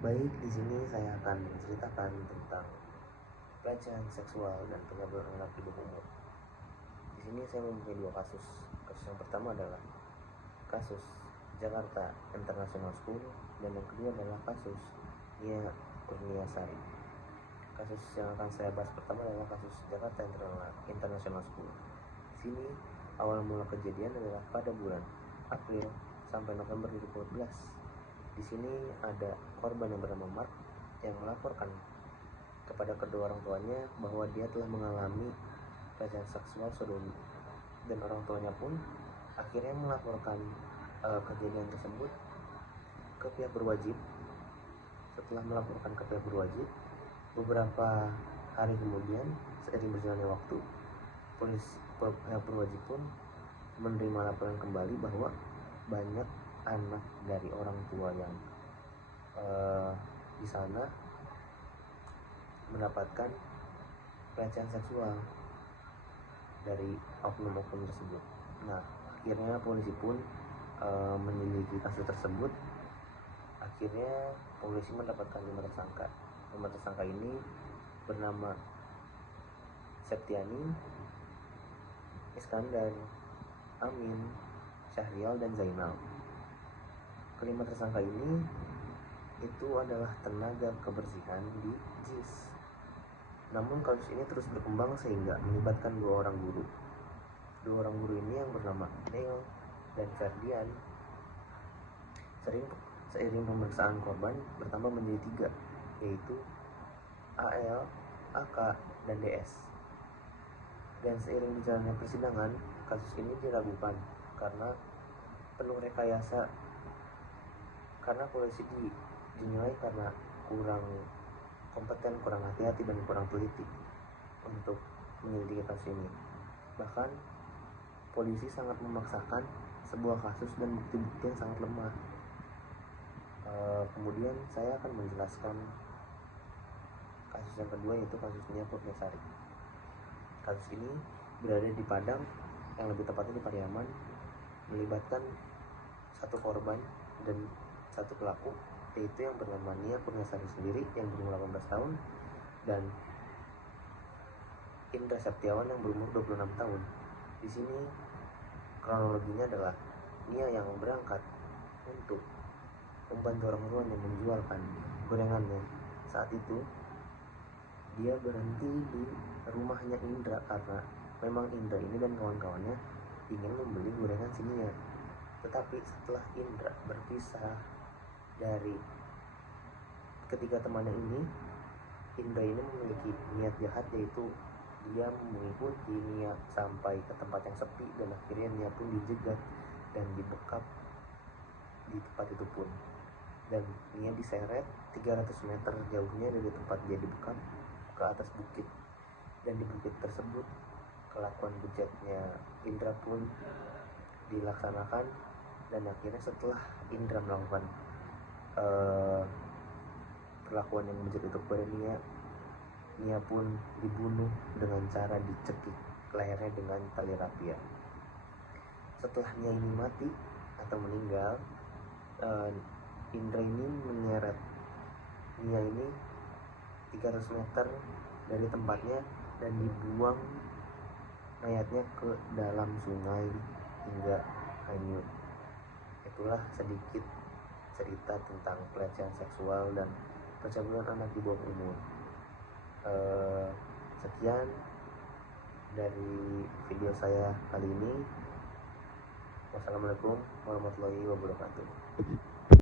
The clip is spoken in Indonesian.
Baik, di sini saya akan menceritakan tentang pelecehan seksual dan pencabulan anak di bawah umur. Di sini saya mempunyai dua kasus. Kasus yang pertama adalah kasus Jakarta International School dan yang kedua adalah kasus Nia Kurniasari. Kasus yang akan saya bahas pertama adalah kasus Jakarta International School. Di sini awal mula kejadian adalah pada bulan April sampai November 2014. Di sini ada korban yang bernama Mark yang melaporkan kepada kedua orang tuanya bahwa dia telah mengalami pelecehan seksual sodomi, dan orang tuanya pun akhirnya melaporkan kejadian tersebut ke pihak berwajib. Setelah melaporkan ke pihak berwajib, beberapa hari kemudian seiring berjalannya waktu, pihak berwajib pun menerima laporan kembali bahwa banyak anak dari orang tua yang di sana mendapatkan pelecehan seksual dari oknum-oknum tersebut. Nah, akhirnya polisi pun menyelidiki kasus tersebut. Akhirnya polisi mendapatkan 5 tersangka. 5 tersangka ini bernama Septiani, Iskandar, Amin, Syahrial, dan Zainal. Kelima tersangka ini itu adalah tenaga kebersihan di JIS. Namun kasus ini terus berkembang sehingga melibatkan dua orang guru. Dua orang guru ini yang bernama Neil dan Ferdian. Seiring pemeriksaan korban bertambah menjadi 3, yaitu AL, AK, dan DS. Dan seiring berjalannya persidangan, kasus ini diragukan karena penuh rekayasa, karena polisi dinilai karena kurang kompeten, kurang hati-hati, dan kurang teliti untuk menyelidiki kasus ini. Bahkan polisi sangat memaksakan sebuah kasus dan bukti-bukti yang sangat lemah. Kemudian saya akan menjelaskan kasus yang kedua, yaitu kasus Nia Kurniasari. Kasus ini berada di Padang, yang lebih tepatnya di Pariaman, melibatkan satu korban dan satu pelaku, yaitu yang bernama Nia Kurniasari sendiri yang berumur 18 tahun dan Indra Septiawan yang berumur 26 tahun. Di sini kronologinya adalah Nia yang berangkat untuk membantu orang tuanya menjualkan gorengannya. Saat itu dia berhenti di rumahnya Indra karena memang Indra ini dan kawan-kawannya ingin membeli gorengan si Nia. Tetapi setelah Indra berpisah dari ketiga temannya ini, Indra ini memiliki niat jahat, yaitu dia mengikuti Nia sampai ke tempat yang sepi, dan akhirnya Nia pun dijegat dan dibekap di tempat itu pun. Dan Nia diseret 300 meter jauhnya dari tempat dia dibekap ke atas bukit. Dan di bukit tersebut kelakuan bejatnya Indra pun dilaksanakan, dan akhirnya setelah Indra melakukan perlakuan yang bejat itu kepada Nia pun dibunuh dengan cara dicekik lehernya dengan tali rapia. Setelah Nia ini mati atau meninggal, Indra ini menyeret Nia ini 300 meter dari tempatnya dan dibuang mayatnya ke dalam sungai hingga hanyut. Itulah sedikit cerita tentang pelecehan seksual dan pencabulan anak di bawah umur. Sekian dari video saya kali ini. Wassalamualaikum warahmatullahi wabarakatuh.